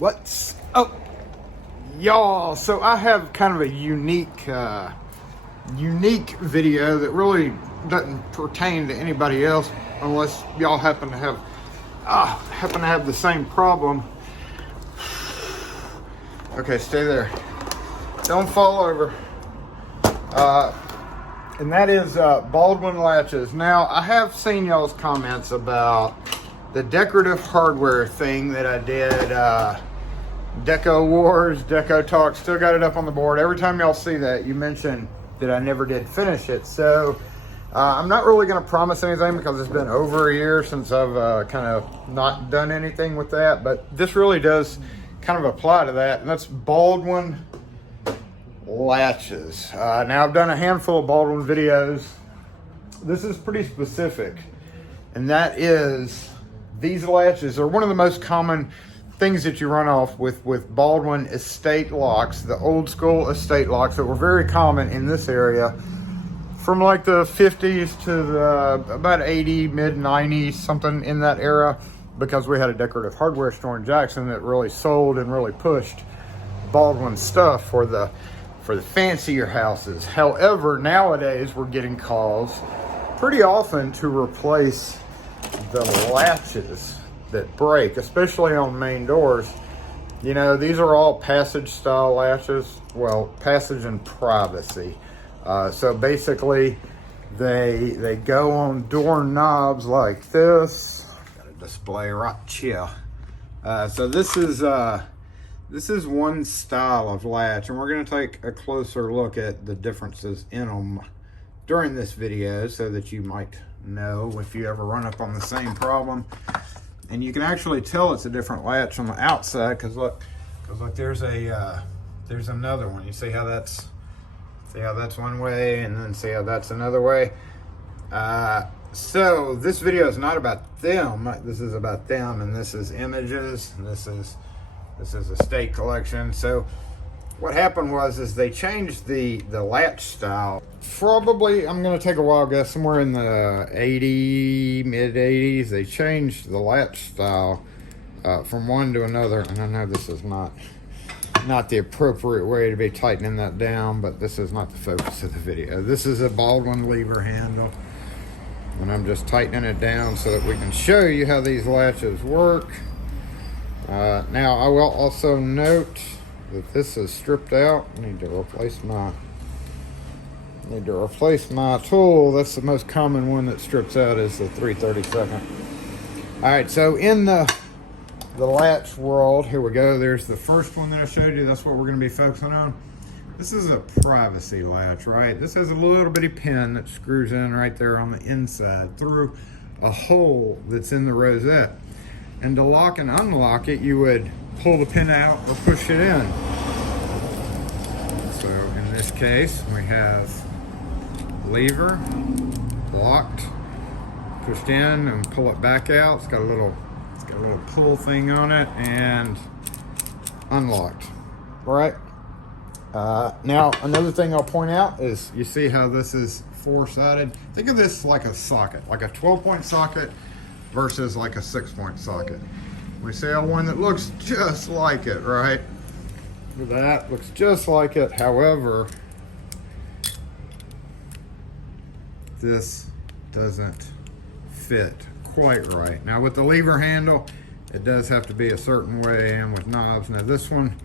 What's up, y'all? So I have kind of a unique video that really doesn't pertain to anybody else, unless y'all happen to have the same problem. Okay, stay there. Don't fall over. And that is Baldwin latches. Now, I have seen y'all's comments about the decorative hardware thing that I did. Deco Wars, Deco Talk, still got it up on the board. Every time y'all see that, you mention that I never did finish it. So I'm not really going to promise anything because it's been over a year since I've kind of not done anything with that. But this really does kind of apply to that. And that's Baldwin latches. Now I've done a handful of Baldwin videos. This is pretty specific. And that is, these latches are one of the most common things that you run off with Baldwin estate locks, the old school estate locks that were very common in this area from like the 50s to the about 80, mid 90s, something in that era, because we had a decorative hardware store in Jackson that really sold and really pushed Baldwin stuff for the fancier houses. However, nowadays we're getting calls pretty often to replace the latches that break, especially on main doors. You know, these are all passage style latches. Well, passage and privacy. So basically they go on door knobs like this. Got a display right here. So this is one style of latch, and we're going to take a closer look at the differences in them during this video so that you might know if you ever run up on the same problem. And you can actually tell it's a different latch on the outside because look, there's another one. You see how that's one way, and then see how that's another way. So this video is not about them. This is about them, and this is images, and this is a state collection. So what happened is they changed the latch style. Probably, I'm going to take a wild guess, somewhere in the mid 80s, they changed the latch style from one to another. And I know this is not the appropriate way to be tightening that down, but this is not the focus of the video. This is a Baldwin lever handle, and I'm just tightening it down so that we can show you how these latches work. Now, I will also note that this is stripped out. I need to replace my tool. That's the most common one that strips out, is the 3/32. All right, so in the latch world, here we go. There's the first one that I showed you. That's what we're going to be focusing on. This is a privacy latch, right? This has a little bitty pin that screws in right there on the inside through a hole that's in the rosette. And to lock and unlock it, you would pull the pin out or push it in. So in this case, we have lever, locked, pushed in, and pull it back out. It's got a little pull thing on it, and unlocked. All right. Now another thing I'll point out is, you see how this is four-sided. Think of this like a socket, like a 12-point socket versus like a 6-point socket. We see one that looks just like it, right? That looks just like it. However, this doesn't fit quite right. Now with the lever handle, it does have to be a certain way, and with knobs. Now this one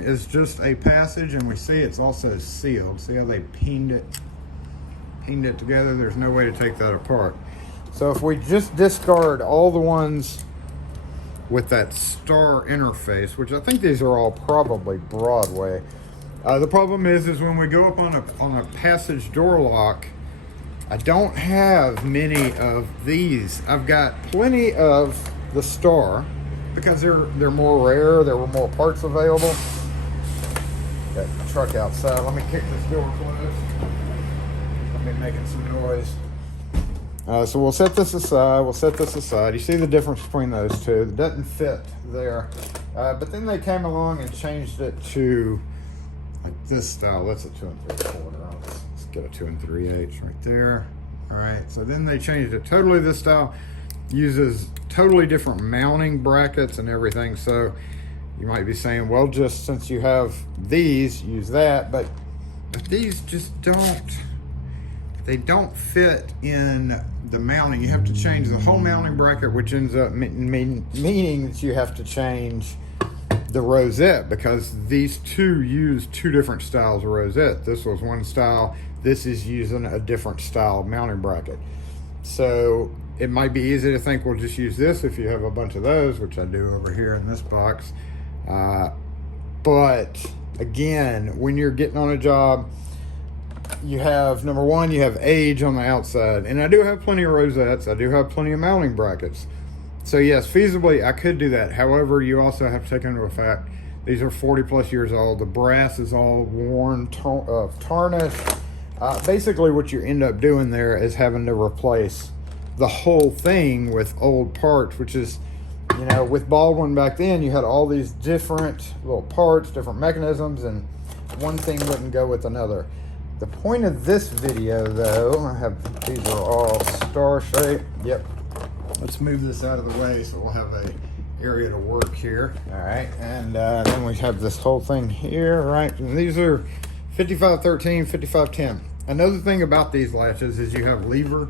is just a passage, and we see it's also sealed. See how they pinned it together? There's no way to take that apart. So if we just discard all the ones with that star interface, which I think these are all probably Broadway. The problem is when we go up on a passage door lock, I don't have many of these. I've got plenty of the star because they're more rare. There were more parts available. Got the truck outside. Let me kick this door closed. I've been making some noise. So we'll set this aside. You see the difference between those two. It doesn't fit there. But then they came along and changed it to like this style. That's a 2 3/4. Let's get a 2 3/8 right there. All right, so then they changed it totally this style. uses totally different mounting brackets and everything. So you might be saying, well, just since you have these, use that. But these just they don't fit in the mounting. You have to change the whole mounting bracket, which ends up meaning that you have to change the rosette, because these two use two different styles of rosette. This was one style, this is using a different style of mounting bracket. So it might be easy to think, well, just use this if you have a bunch of those, which I do over here in this box. But again, when you're getting on a job, you have, number one, you have age on the outside. And I do have plenty of rosettes. I do have plenty of mounting brackets. So yes, feasibly, I could do that. However, you also have to take into effect, these are 40 plus years old. The brass is all worn, tarnished. Basically, what you end up doing there is having to replace the whole thing with old parts, which is, you know, with Baldwin back then, you had all these different little parts, different mechanisms, and one thing wouldn't go with another. The point of this video, though, these are all star shaped. Yep. Let's move this out of the way so we'll have a area to work here. All right, and then we have this whole thing here, right? And these are 5513, 5510. Another thing about these latches is you have lever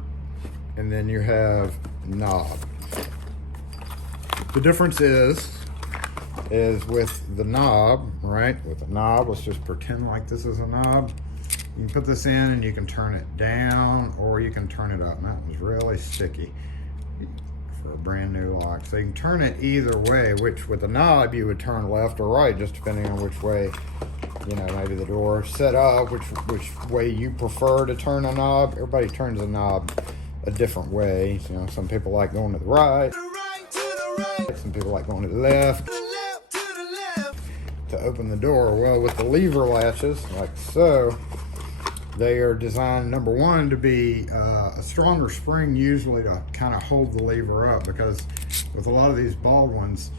and then you have knob. The difference is with the knob, right? With the knob, let's just pretend like this is a knob. You can put this in and you can turn it down or you can turn it up. And that was really sticky for a brand new lock. So you can turn it either way, which with a knob you would turn left or right, just depending on which way, you know, maybe the door is set up, which way you prefer to turn a knob. Everybody turns a knob a different way. You know, some people like going to the right, some people like going to the left to open the door. Well, with the lever latches, like so, they are designed, number one, to be a stronger spring, usually to kind of hold the lever up, because with a lot of these Baldwins,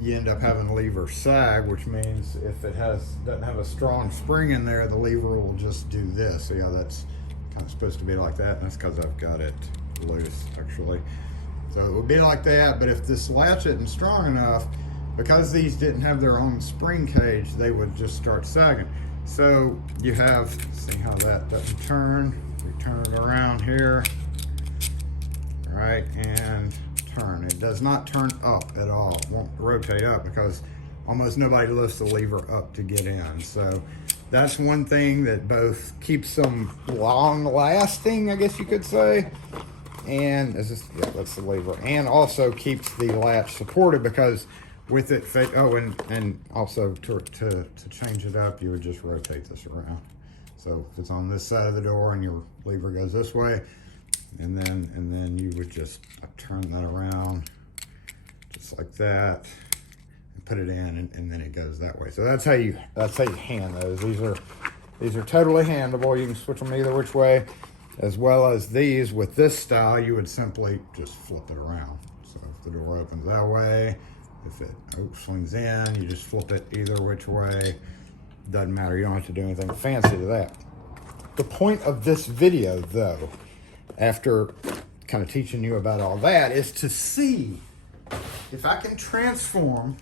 you end up having lever sag, which means if it doesn't have a strong spring in there, the lever will just do this. So yeah, that's kind of supposed to be like that, and that's because I've got it loose, actually. So it would be like that, but if this latch isn't strong enough, because these didn't have their own spring cage, they would just start sagging. So you have, see how that doesn't turn. We turn it around here, right, and turn. It does not turn up at all. It won't rotate up because almost nobody lifts the lever up to get in. So that's one thing that both keeps them long lasting, I guess you could say, and that's the lever, and also keeps the latch supported, because with it, and also to change it up, you would just rotate this around. So if it's on this side of the door and your lever goes this way, and then you would just turn that around just like that and put it in, and then it goes that way. So that's how you hand those. These are totally handable. You can switch them either which way, as well as these. With this style, you would simply just flip it around. So if the door opens that way, if it swings in, you just flip it either which way. Doesn't matter, you don't have to do anything fancy to that. The point of this video, though, after kind of teaching you about all that, is to see if I can transform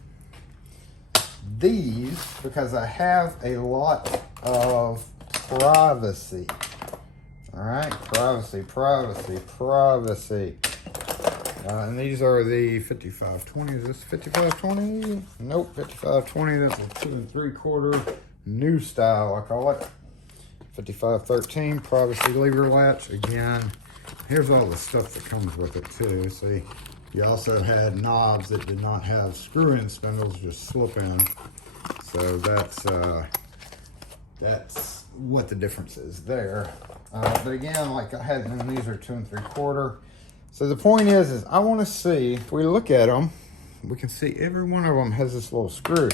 these, because I have a lot of privacy. All right, privacy. And these are the 5520. Is this 5520? Nope, 5520. That's a 2 3/4 new style, I call it. 5513 privacy lever latch. Again, here's all the stuff that comes with it too. See, you also had knobs that did not have screw-in spindles, just slip in. So that's what the difference is there. But again, like I had, and these are 2 3/4. So the point is I want to see, if we look at them, we can see every one of them has this little screw.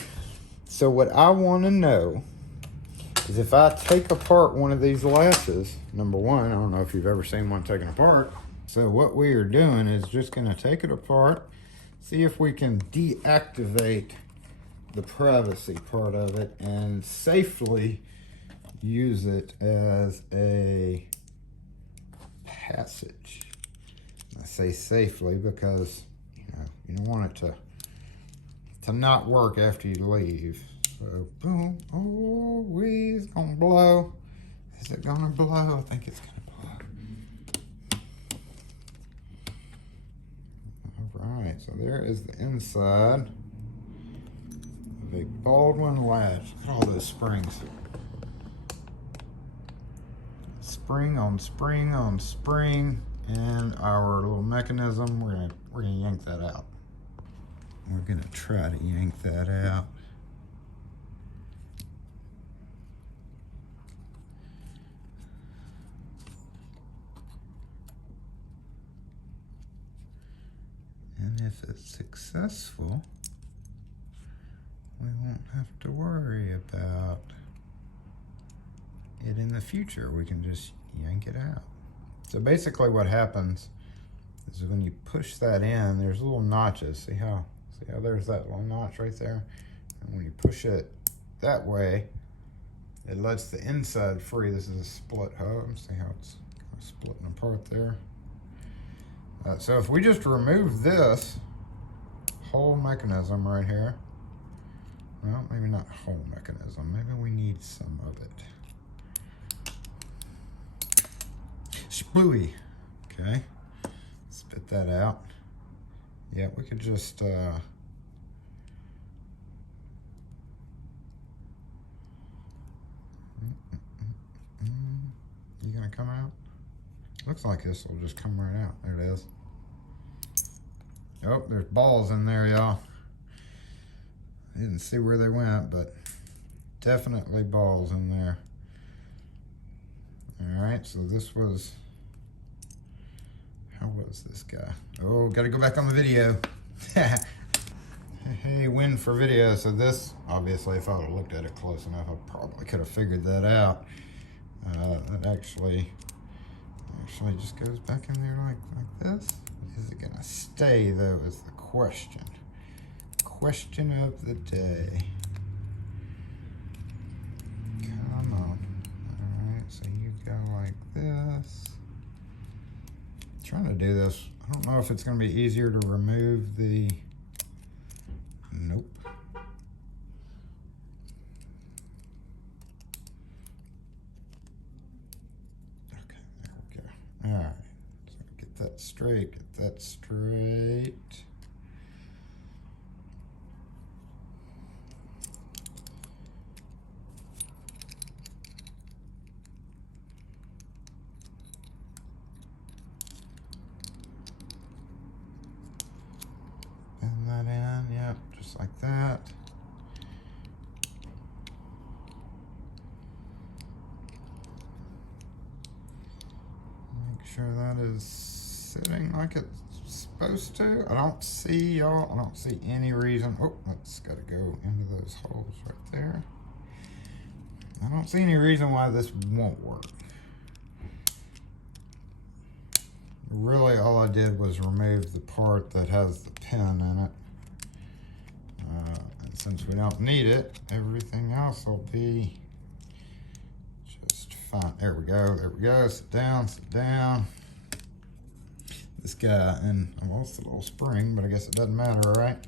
So what I want to know is, if I take apart one of these latches, number one, I don't know if you've ever seen one taken apart. So what we are doing is just going to take it apart, see if we can deactivate the privacy part of it and safely use it as a passage. I say safely because you don't want it to not work after you leave. So boom, oh, it's gonna blow. Is it gonna blow? I think it's gonna blow. All right, so there is the inside of a Baldwin latch. Look at all those springs. Spring on spring on spring, and our little mechanism, we're gonna yank that out. We're gonna try to yank that out. And if it's successful, we won't have to worry about it in the future. We can just yank it out. So basically what happens is when you push that in, there's little notches. See how there's that little notch right there? And when you push it that way, it lets the inside free. This is a split hub. See how it's kind of splitting apart there? So if we just remove this whole mechanism right here, well, maybe not whole mechanism, maybe we need some of it. Splooey, okay, spit that out. Yeah, we could just, you gonna come out? Looks like this will just come right out. There it is. Oh, there's balls in there, y'all. I didn't see where they went, but definitely balls in there. All right, so this was, how was this guy? Oh, gotta go back on the video. Hey, win for video. So this, obviously, if I would have looked at it close enough, I probably could have figured that out. That actually just goes back in there like this. Is it gonna stay though is the question. Question of the day. Come on. All right, so you go like this. Trying to do this. I don't know if it's gonna be easier to remove the, nope. Okay, there we go. All right. Get that straight, get that straight. Bend that in, yep, just like that. Make sure that is sitting like it's supposed to. I don't see, y'all, I don't see any reason. Oh, that's got to go into those holes right there. I don't see any reason why this won't work. Really, all I did was remove the part that has the pin in it. And since we don't need it, everything else will be just fine. There we go, there we go. Sit down, sit down. This guy, and I lost the little spring, but I guess it doesn't matter, right?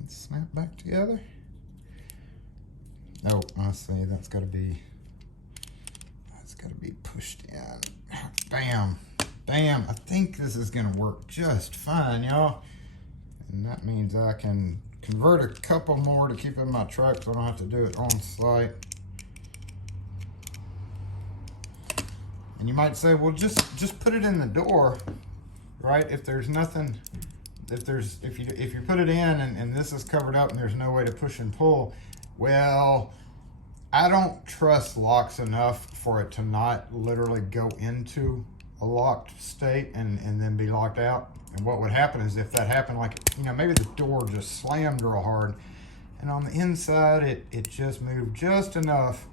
Let's snap back together. Oh, I see, that's gotta be pushed in. Bam, bam. I think this is gonna work just fine, y'all. And that means I can convert a couple more to keep in my truck so I don't have to do it on site. And you might say, well, just put it in the door, right? If there's nothing, if you put it in and this is covered up and there's no way to push and pull, well, I don't trust locks enough for it to not literally go into a locked state and then be locked out. And what would happen is if that happened, like, maybe the door just slammed real hard and on the inside, it just moved just enough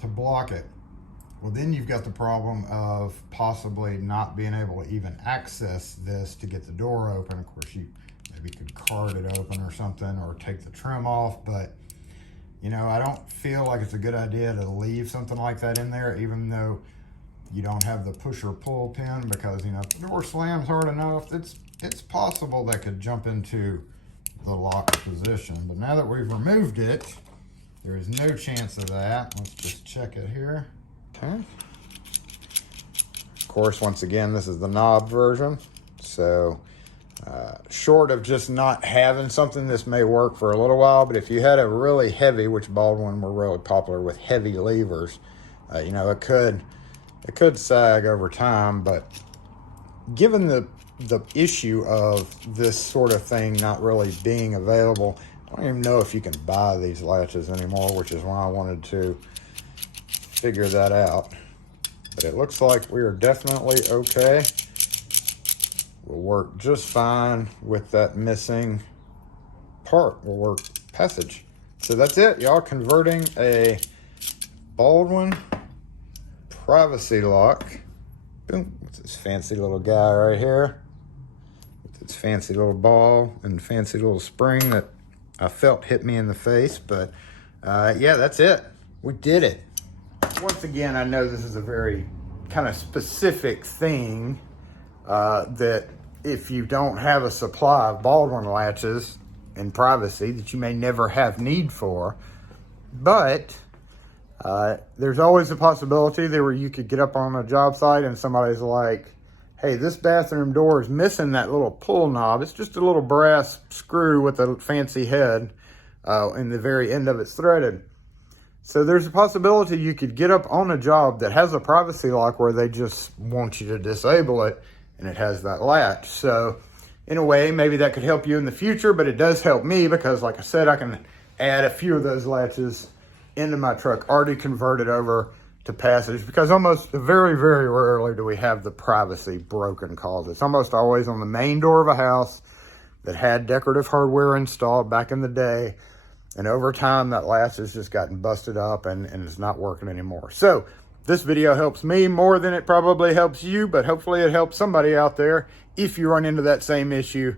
to block it. Well, then you've got the problem of possibly not being able to even access this to get the door open. Of course, you maybe could card it open or something or take the trim off, but I don't feel like it's a good idea to leave something like that in there, even though you don't have the push or pull pin because, you know, if the door slams hard enough, it's possible that could jump into the lock position. But now that we've removed it, there is no chance of that. Let's just check it here. Okay. Of course, once again, this is the knob version. So short of just not having something, this may work for a little while, but if you had a really heavy, which Baldwin were really popular with heavy levers, you know, it could sag over time. But given the issue of this sort of thing not really being available, I don't even know if you can buy these latches anymore, which is why I wanted to figure that out. But it looks like we are definitely okay. Will work just fine with that missing part. Will work passage. So that's it, y'all. Converting a Baldwin privacy lock. Boom. What's this fancy little guy right here? With its fancy little ball and fancy little spring that I felt hit me in the face. But yeah, that's it. We did it. Once again, I know this is a very kind of specific thing that if you don't have a supply of Baldwin latches in privacy that you may never have need for. But there's always a possibility that where you could get up on a job site and somebody's like, hey, this bathroom door is missing that little pull knob. It's just a little brass screw with a fancy head and the very end of it's threaded. So there's a possibility you could get up on a job that has a privacy lock where they just want you to disable it and it has that latch. So in a way, maybe that could help you in the future, but it does help me because, like I said, I can add a few of those latches into my truck already converted over to passage, because almost very, very rarely do we have the privacy broken calls. It's almost always on the main door of a house that had decorative hardware installed back in the day. And over time, that latch has just gotten busted up and is not working anymore. So this video helps me more than it probably helps you, but hopefully it helps somebody out there if you run into that same issue.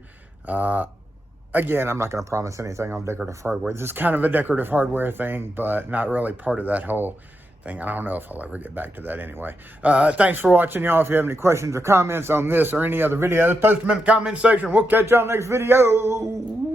Again, I'm not going to promise anything on decorative hardware. This is kind of a decorative hardware thing, but not really part of that whole thing. I don't know if I'll ever get back to that anyway. Thanks for watching, y'all. If you have any questions or comments on this or any other videos, post them in the comment section. We'll catch y'all next video.